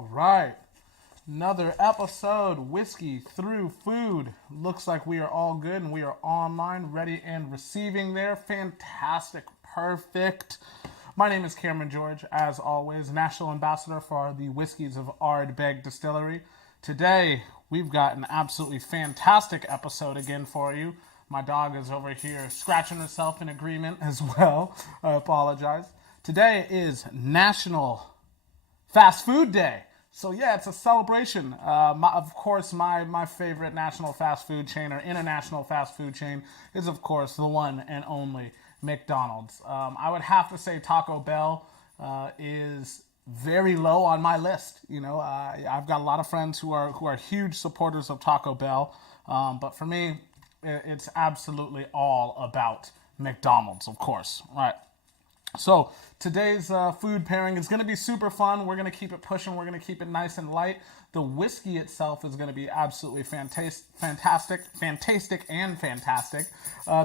All right. Another episode, Whiskey Through Food. Looks like we are all good and we are online, ready and receiving there. Fantastic. Perfect. My name is Cameron George, as always, National Ambassador for the Whiskies of Ardbeg Distillery. Today, we've got an absolutely fantastic episode again for you. My dog is over here scratching herself in agreement as well. I apologize. Today is National Fast Food Day. So yeah, it's a celebration. Of course, my favorite national fast food chain or international fast food chain is, of course, the one and only McDonald's. I would have to say Taco Bell is very low on my list. You know, I've got a lot of friends who are huge supporters of Taco Bell, but for me, it's absolutely all about McDonald's, of course. Right. So today's food pairing is going to be super fun. We're going to keep it pushing. We're going to keep it nice and light. The whiskey itself is going to be absolutely fantastic.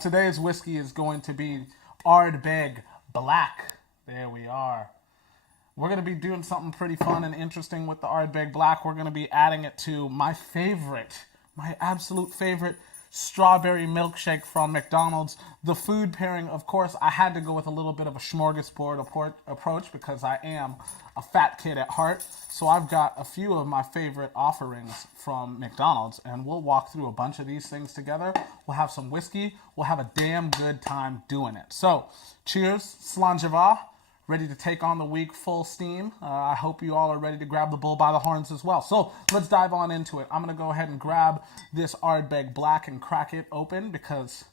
Today's whiskey is going to be Ardbeg Black. There we are. We're going to be doing something pretty fun and interesting with the Ardbeg Black. We're going to be adding it to my absolute favorite, strawberry milkshake from McDonald's. The food pairing, of course, I had to go with a little bit of a smorgasbord approach because I am a fat kid at heart. So I've got a few of my favorite offerings from McDonald's, and we'll walk through a bunch of these things together. We'll have some whiskey. We'll have a damn good time doing it. So cheers, Slanjava. Ready to take on the week full steam. I hope you all are ready to grab the bull by the horns as well. So let's dive on into it. I'm going to go ahead and grab this Ardbeg Black and crack it open because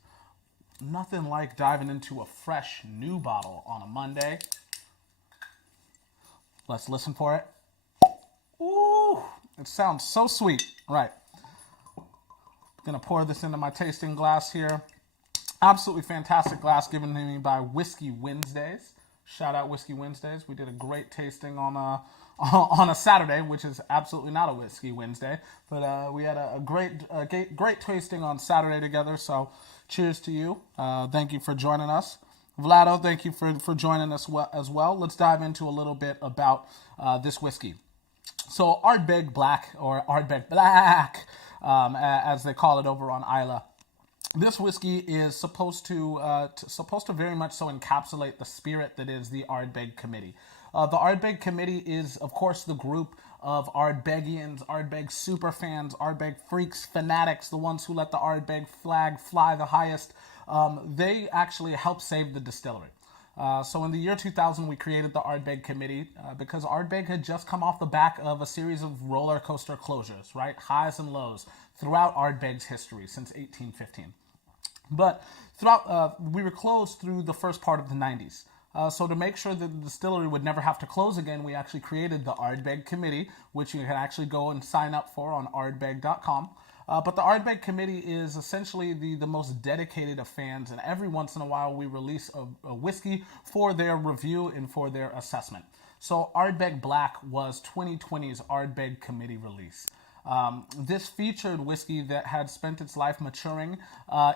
nothing like diving into a fresh new bottle on a Monday. Let's listen for it. Ooh, it sounds so sweet. Right. Going to pour this into my tasting glass here. Absolutely fantastic glass given to me by Whiskey Wednesdays. Shout out Whiskey Wednesdays. We did a great tasting on a Saturday, which is absolutely not a Whiskey Wednesday. But we had a great tasting on Saturday together. So cheers to you. Thank you for joining us. Vlado, thank you for joining us as well. Let's dive into a little bit about this whiskey. So Ardbeg Black, or Ardbeg Black, as they call it over on Islay. This whiskey is supposed to very much so encapsulate the spirit that is the Ardbeg Committee. The Ardbeg Committee is, of course, the group of Ardbegians, Ardbeg superfans, Ardbeg freaks, fanatics, the ones who let the Ardbeg flag fly the highest. They actually helped save the distillery. So in the year 2000, we created the Ardbeg Committee because Ardbeg had just come off the back of a series of roller coaster closures, right? Highs and lows throughout Ardbeg's history since 1815. But we were closed through the first part of the 90s. So to make sure that the distillery would never have to close again, we actually created the Ardbeg Committee, which you can actually go and sign up for on ardbeg.com. But the Ardbeg Committee is essentially the most dedicated of fans, and every once in a while we release a whiskey for their review and for their assessment. So Ardbeg Black was 2020's Ardbeg Committee release. This featured whiskey that had spent its life maturing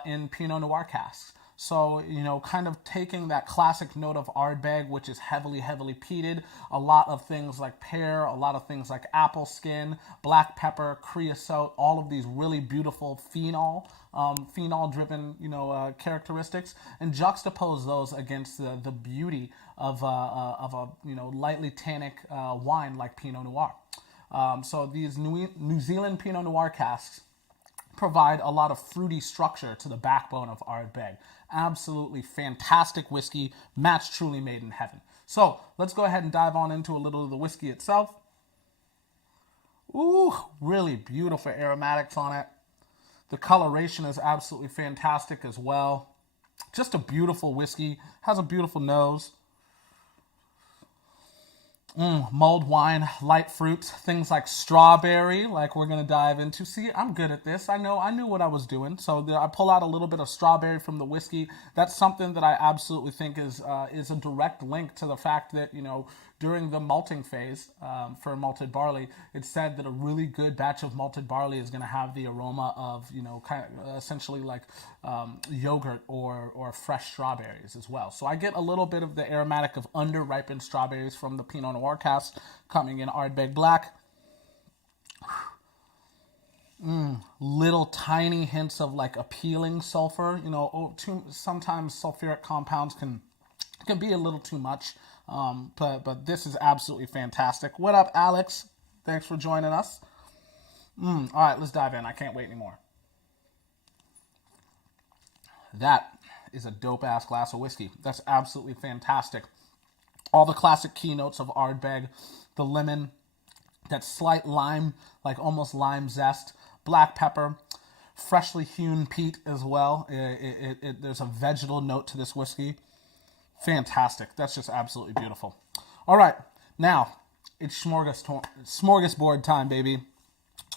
in Pinot Noir casks. So, you know, kind of taking that classic note of Ardbeg, which is heavily peated, a lot of things like pear, a lot of things like apple skin, black pepper, creosote, all of these really beautiful phenol-driven, characteristics, and juxtapose those against the beauty of a lightly tannic wine like Pinot Noir. So these New Zealand Pinot Noir casks provide a lot of fruity structure to the backbone of Ardbeg. Absolutely fantastic whiskey, match truly made in heaven. So let's go ahead and dive on into a little of the whiskey itself. Ooh, really beautiful aromatics on it. The coloration is absolutely fantastic as well. Just a beautiful whiskey, has a beautiful nose. Mulled wine, light fruits, things like strawberry, like we're going to dive into. See, I'm good at this. I knew what I was doing. So I pull out a little bit of strawberry from the whiskey. That's something that I absolutely think is a direct link to the fact that, during the malting phase for malted barley, it's said that a really good batch of malted barley is going to have the aroma of, kind of essentially like yogurt or fresh strawberries as well. So I get a little bit of the aromatic of under-ripened strawberries from the Pinot Noir cask coming in Ardbeg Black. Little tiny hints of like appealing sulfur. Sometimes sulfuric compounds can be a little too much, but this is absolutely fantastic. What up, Alex? Thanks for joining us. All right, let's dive in. I can't wait anymore. That is a dope-ass glass of whiskey. That's absolutely fantastic. All the classic keynotes of Ardbeg, the lemon, that slight lime, like almost lime zest, black pepper, freshly hewn peat as well. There's a vegetal note to this whiskey. Fantastic. That's just absolutely beautiful. All right, now it's smorgasbord time, baby.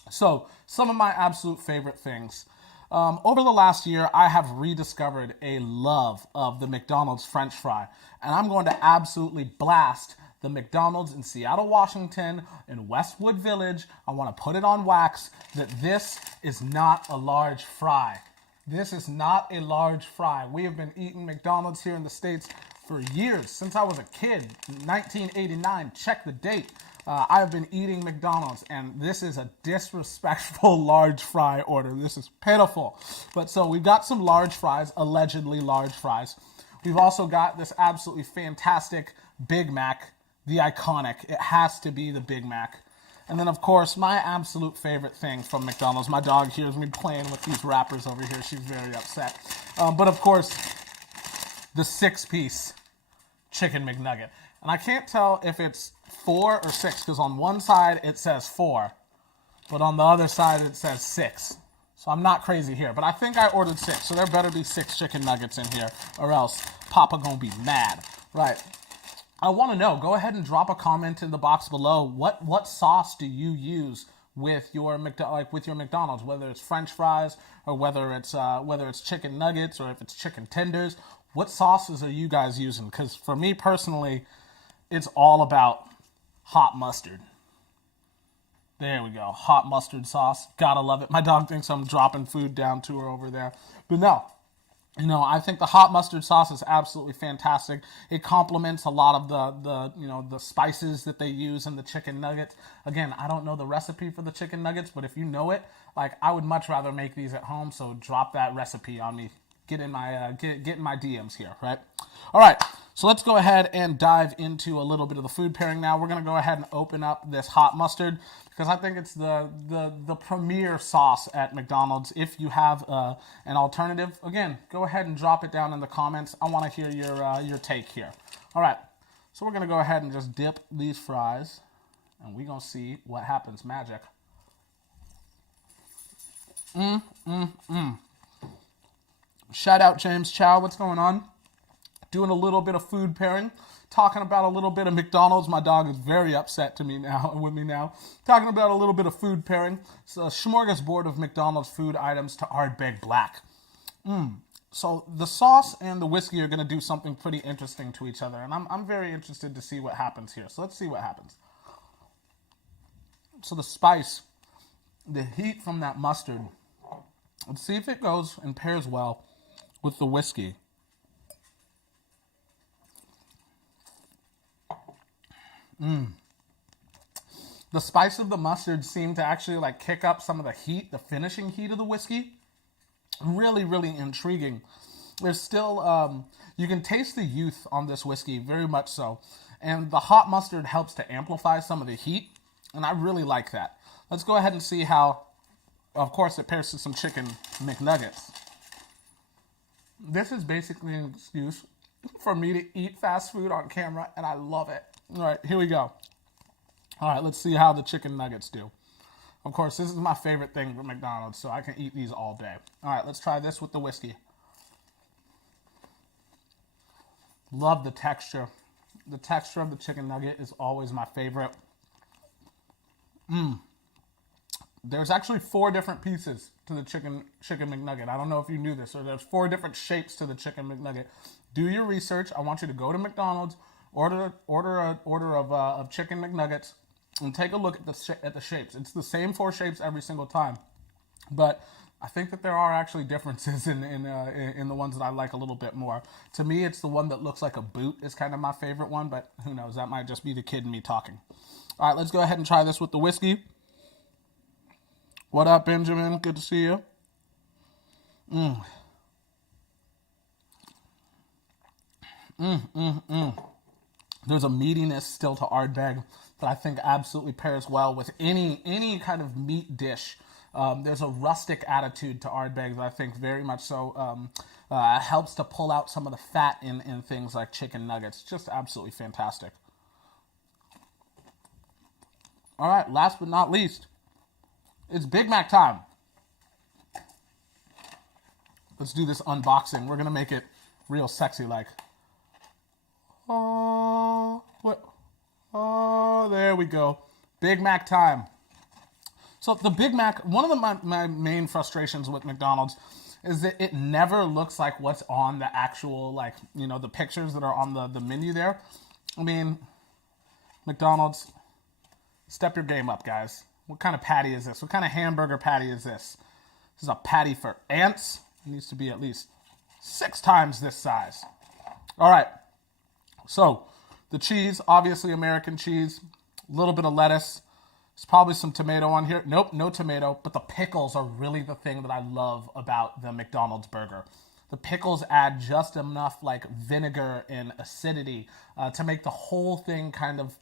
So, some of my absolute favorite things. Over the last year, I have rediscovered a love of the McDonald's French fry, and I'm going to absolutely blast the McDonald's in Seattle, Washington, in Westwood Village. I want to put it on wax that this is not a large fry. This is not a large fry. We have been eating McDonald's here in the States for years, since I was a kid, 1989, check the date. I have been eating McDonald's, and this is a disrespectful large fry order. This is pitiful. But so we've got some large fries, allegedly large fries. We've also got this absolutely fantastic Big Mac, the iconic. It has to be the Big Mac. And then, of course, my absolute favorite thing from McDonald's. My dog hears me playing with these wrappers over here. She's very upset. But, of course, the 6-piece Chicken McNugget. And I can't tell if it's 4 or 6, because on one side it says 4, but on the other side it says 6. So I'm not crazy here, but I think I ordered 6, so there better be 6 chicken nuggets in here, or else Papa gonna be mad. Right. I want to know, go ahead and drop a comment in the box below. What sauce do you use with your McDonald's, whether it's French fries or whether it's chicken nuggets or if it's chicken tenders? What sauces are you guys using? Because for me personally, it's all about hot mustard. There we go, hot mustard sauce. Gotta love it. My dog thinks I'm dropping food down to her over there, but no. I think the hot mustard sauce is absolutely fantastic. It complements a lot of the spices that they use in the chicken nuggets. Again, I don't know the recipe for the chicken nuggets, but if you know it, I would much rather make these at home. So drop that recipe on me. Get in my DMs here, right? All right, so let's go ahead and dive into a little bit of the food pairing now. We're gonna go ahead and open up this hot mustard because I think it's the premier sauce at McDonald's. If you have an alternative, again, go ahead and drop it down in the comments. I want to hear your take here. All right, so we're gonna go ahead and just dip these fries, and we're gonna see what happens. Magic. Shout out James Chow. What's going on? Doing a little bit of food pairing. Talking about a little bit of McDonald's. My dog is very upset with me now. Talking about a little bit of food pairing. It's a smorgasbord of McDonald's food items to Ardbeg Black. So the sauce and the whiskey are going to do something pretty interesting to each other. And I'm very interested to see what happens here. So let's see what happens. So the spice, the heat from that mustard. Let's see if it goes and pairs well with the whiskey. The spice of the mustard seemed to actually kick up some of the heat, the finishing heat of the whiskey. Really, really intriguing. There's still, you can taste the youth on this whiskey, very much so. And the hot mustard helps to amplify some of the heat, and I really like that. Let's go ahead and see how, of course, it pairs to some chicken McNuggets. This is basically an excuse for me to eat fast food on camera, and I love it. All right, here we go. All right, let's see how the chicken nuggets do. Of course, this is my favorite thing from McDonald's, so I can eat these all day. All right, let's try this with the whiskey. Love the texture. The texture of the chicken nugget is always my favorite. There's actually 4 different pieces to the chicken McNugget. I don't know if you knew this, or there's 4 different shapes to the chicken McNugget. Do your research. I want you to go to McDonald's, order of chicken McNuggets and take a look at the shapes. It's the same four shapes every single time, but I think that there are actually differences in the ones that I like a little bit more. To me, it's the one that looks like a boot is kind of my favorite one, but who knows? That might just be the kid in me talking. All right, let's go ahead and try this with the whiskey. What up, Benjamin? Good to see you. There's a meatiness still to Ardbeg that I think absolutely pairs well with any kind of meat dish. There's a rustic attitude to Ardbeg that I think very much so helps to pull out some of the fat in things like chicken nuggets. Just absolutely fantastic. All right, last but not least, it's Big Mac time. Let's do this unboxing. We're going to make it real sexy like. Oh, what? Oh, there we go. Big Mac time. So the Big Mac, one of my main frustrations with McDonald's is that it never looks like what's on the actual, like, you know, the pictures that are on the menu there. I mean, McDonald's, step your game up, guys. What kind of patty is this? What kind of hamburger patty is this? This is a patty for ants. It needs to be at least 6 times this size. All right. So the cheese, obviously American cheese, a little bit of lettuce. There's probably some tomato on here. Nope, no tomato. But the pickles are really the thing that I love about the McDonald's burger. The pickles add just enough like vinegar and acidity to make the whole thing kind of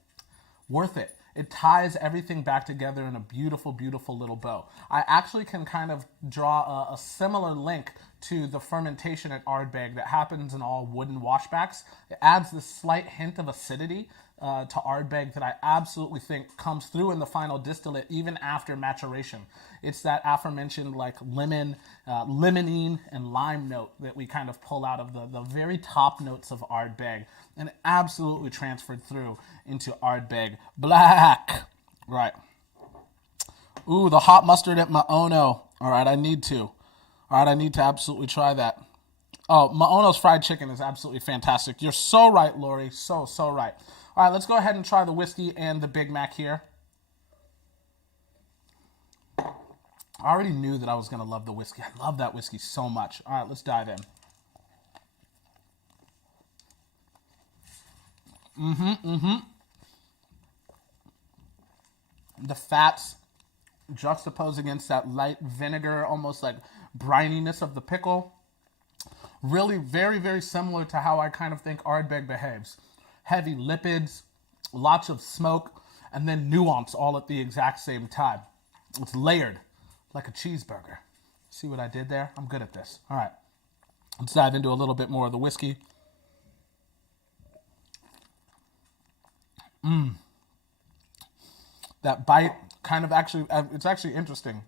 worth it. It ties everything back together in a beautiful, beautiful little bow. I actually can kind of draw a similar link to the fermentation at Ardbeg that happens in all wooden washbacks. It adds this slight hint of acidity to Ardbeg that I absolutely think comes through in the final distillate even after maturation. It's that aforementioned like lemon, limonene, and lime note that we kind of pull out of the very top notes of Ardbeg and absolutely transferred through into Ardbeg Black. Right. Ooh, the hot mustard at Maono. All right, I need to. All right, I need to absolutely try that. Oh, Maono's fried chicken is absolutely fantastic. You're so right, Lori. So right. All right, let's go ahead and try the whiskey and the Big Mac here. I already knew that I was going to love the whiskey. I love that whiskey so much. All right, let's dive in. The fats juxtaposed against that light vinegar, almost like brininess of the pickle. Really very, very similar to how I kind of think Ardbeg behaves. Heavy lipids, lots of smoke, and then nuance all at the exact same time. It's layered like a cheeseburger. See what I did there? I'm good at this. All right, let's dive into a little bit more of the whiskey. That bite kind of actually, it's actually interesting.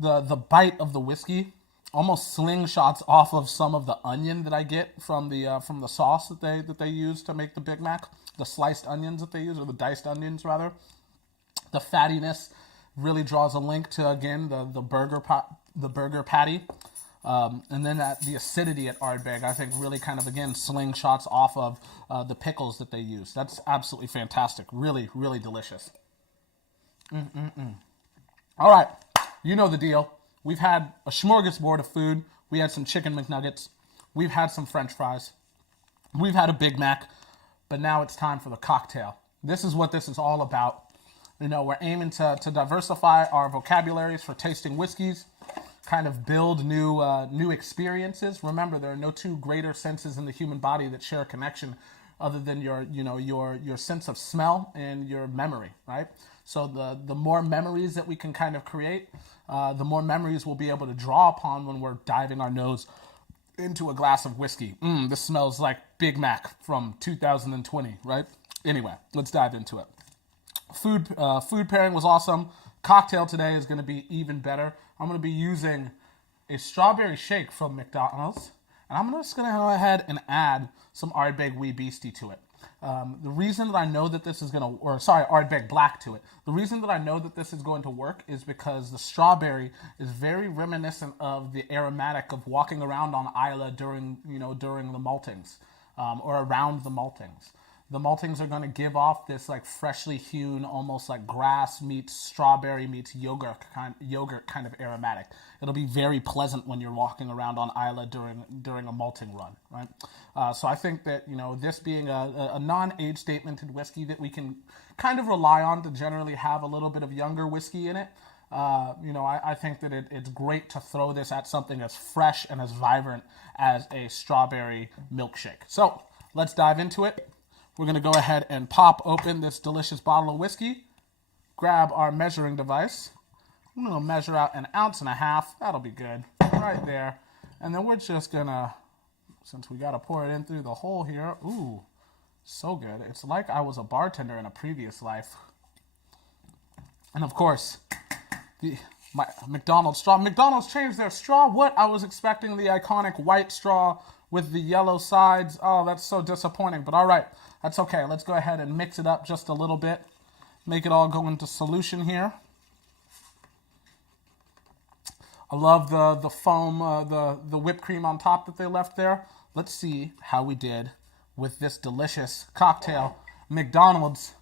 The bite of the whiskey almost slingshots off of some of the onion that I get from the sauce that they use to make the Big Mac. The sliced onions that they use, or the diced onions rather. The fattiness really draws a link to again the burger patty, and then the acidity at Ardbeg I think really kind of again slingshots off of the pickles that they use. That's absolutely fantastic. Really, really delicious. All right, you know the deal. We've had a smorgasbord of food. We had some chicken McNuggets. We've had some French fries. We've had a Big Mac. But now it's time for the cocktail. This is what this is all about. You know, we're aiming to diversify our vocabularies for tasting whiskeys, kind of build new experiences. Remember, there are no two greater senses in the human body that share a connection other than your sense of smell and your memory, right? So the more memories that we can kind of create, the more memories we'll be able to draw upon when we're diving our nose into a glass of whiskey. This smells like Big Mac from 2020, right? Anyway, let's dive into it. Food pairing was awesome. Cocktail today is going to be even better. I'm going to be using a strawberry shake from McDonald's, and I'm just going to go ahead and add some Ardbeg Wee Beastie to it. The reason that I know that this is going to, Ardbeg Black to it. The reason that I know that this is going to work is because the strawberry is very reminiscent of the aromatic of walking around on Isla during the maltings, or around the maltings. The maltings are going to give off this like freshly hewn, almost like grass meets strawberry meets yogurt kind of aromatic. It'll be very pleasant when you're walking around on Isla during a malting run, right? So I think that, you know, this being a non-age statemented whiskey that we can kind of rely on to generally have a little bit of younger whiskey in it. You know, I think that it's great to throw this at something as fresh and as vibrant as a strawberry milkshake. So let's dive into it. We're going to go ahead and pop open this delicious bottle of whiskey, grab our measuring device. I'm going to measure out 1.5 ounces. That'll be good right there. And then we're just going to, since we got to pour it in through the hole here. Ooh, so good. It's like I was a bartender in a previous life. And of course, my McDonald's straw. McDonald's changed their straw. What? I was expecting the iconic white straw with the yellow sides. Oh, that's so disappointing. But all right, that's okay. Let's go ahead and mix it up just a little bit. Make it all go into solution here. I love the foam, the whipped cream on top that they left there. Let's see how we did with this delicious cocktail. McDonald's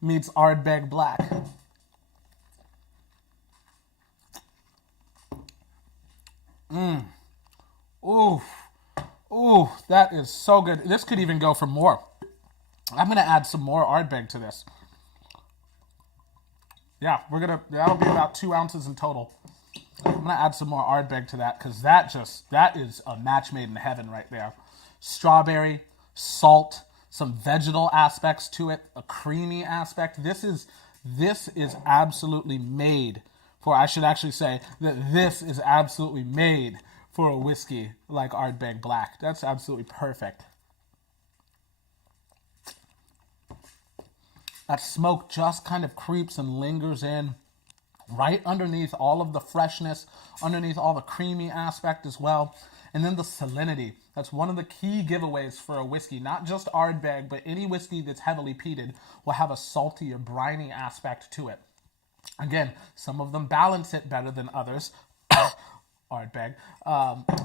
meets Ardbeg Black. Ooh, ooh, that is so good. This could even go for more. I'm gonna add some more Ardbeg to this. Yeah, that'll be about 2 ounces in total. I'm gonna add some more Ardbeg to that because that is a match made in heaven right there. Strawberry, salt, some vegetal aspects to it, a creamy aspect. This is absolutely made for, I should actually say that this is absolutely made for a whiskey like Ardbeg Black. That's absolutely perfect. That smoke just kind of creeps and lingers in right underneath all of the freshness, underneath all the creamy aspect as well. And then the salinity. That's one of the key giveaways for a whiskey. Not just Ardbeg, but any whiskey that's heavily peated will have a salty or briny aspect to it. Again, some of them balance it better than others. Ardbeg,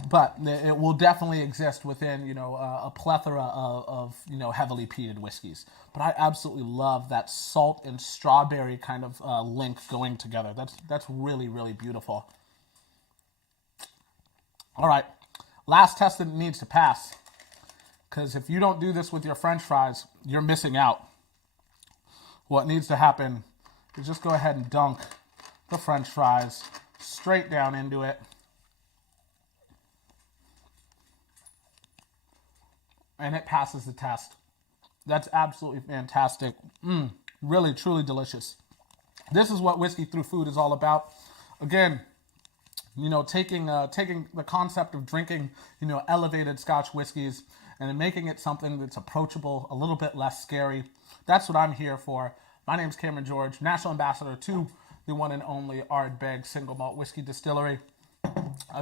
but it will definitely exist within, you know, a plethora of you know, heavily peated whiskeys. But I absolutely love that salt and strawberry kind of link going together. That's really, really beautiful. All right, last test that it needs to pass, because if you don't do this with your French fries, you're missing out. What needs to happen is just go ahead and dunk the French fries straight down into it. And it passes the test. That's absolutely fantastic. Really, truly delicious. This is what Whiskey Through Food is all about. Again, you know, taking the concept of drinking, you know, elevated Scotch whiskeys and then making it something that's approachable, a little bit less scary. That's what I'm here for. My name's Cameron George, National Ambassador to the one and only Ardbeg Single Malt Whiskey Distillery.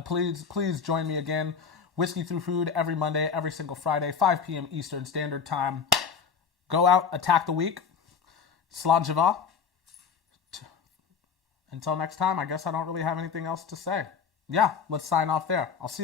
Please join me again. Whiskey Through Food every Monday, every single Friday, 5 p.m. Eastern Standard Time. Go out, attack the week. Slàinte. Until next time, I guess I don't really have anything else to say. Yeah, let's sign off there. I'll see y'all.